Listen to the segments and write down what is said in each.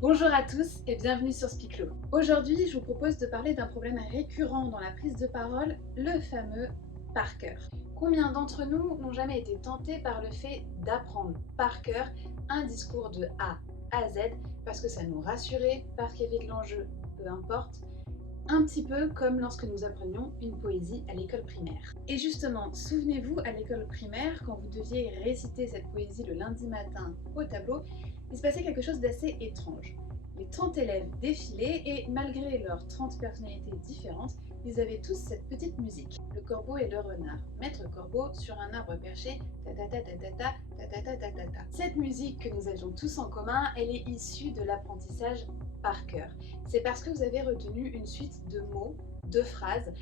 Bonjour à tous et bienvenue sur Spiclo. Aujourd'hui, je vous propose de parler d'un problème récurrent dans la prise de parole, le fameux par cœur. Combien d'entre nous n'ont jamais été tentés par le fait d'apprendre par cœur un discours de A à Z parce que ça nous rassurait, parce qu'il y avait de l'enjeu, peu importe, un petit peu comme lorsque nous apprenions une poésie à l'école primaire. Et justement, souvenez-vous, à l'école primaire, quand vous deviez réciter cette poésie le lundi matin au tableau, il se passait quelque chose d'assez étrange. Les 30 élèves défilaient et malgré leurs 30 personnalités différentes, ils avaient tous cette petite musique. Le corbeau et le renard. Maître corbeau sur un arbre perché, ta ta ta ta ta ta ta ta ta ta ta. Cette musique que nous avions tous en commun, elle est issue de l'apprentissage par cœur. C'est parce que vous avez retenu une suite de mots, de phrases,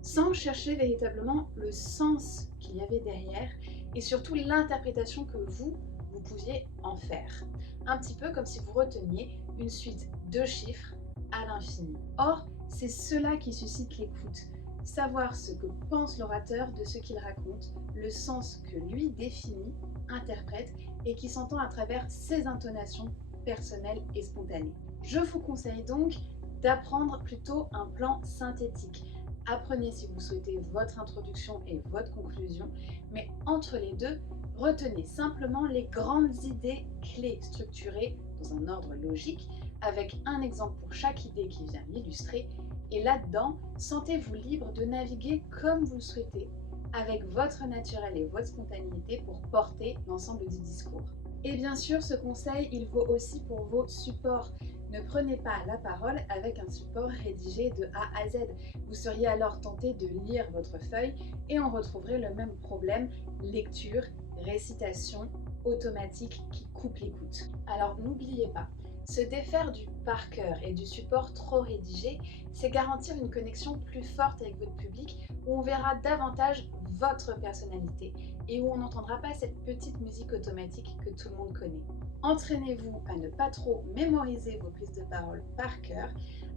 sans chercher véritablement le sens qu'il y avait derrière et surtout l'interprétation que vous pouviez en faire. Un petit peu comme si vous reteniez une suite de chiffres à l'infini. Or, c'est cela qui suscite l'écoute. Savoir ce que pense l'orateur de ce qu'il raconte, le sens que lui définit, interprète et qui s'entend à travers ses intonations personnelles et spontanées. Je vous conseille donc d'apprendre plutôt un plan synthétique. Apprenez si vous souhaitez votre introduction et votre conclusion, mais entre les deux, retenez simplement les grandes idées clés structurées dans un ordre logique, avec un exemple pour chaque idée qui vient l'illustrer, et là-dedans, sentez-vous libre de naviguer comme vous le souhaitez, avec votre naturel et votre spontanéité pour porter l'ensemble du discours. Et bien sûr, ce conseil, il vaut aussi pour vos supports. Ne prenez pas la parole avec un support rédigé de A à Z. Vous seriez alors tenté de lire votre feuille et on retrouverait le même problème, lecture, récitation automatique qui coupe l'écoute. Alors n'oubliez pas, se défaire du par cœur et du support trop rédigé, c'est garantir une connexion plus forte avec votre public où on verra davantage votre personnalité et où on n'entendra pas cette petite musique automatique que tout le monde connaît. Entraînez-vous à ne pas trop mémoriser vos prises de parole par cœur,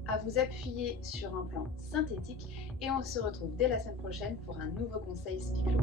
à vous appuyer sur un plan synthétique et on se retrouve dès la semaine prochaine pour un nouveau conseil Spiclo.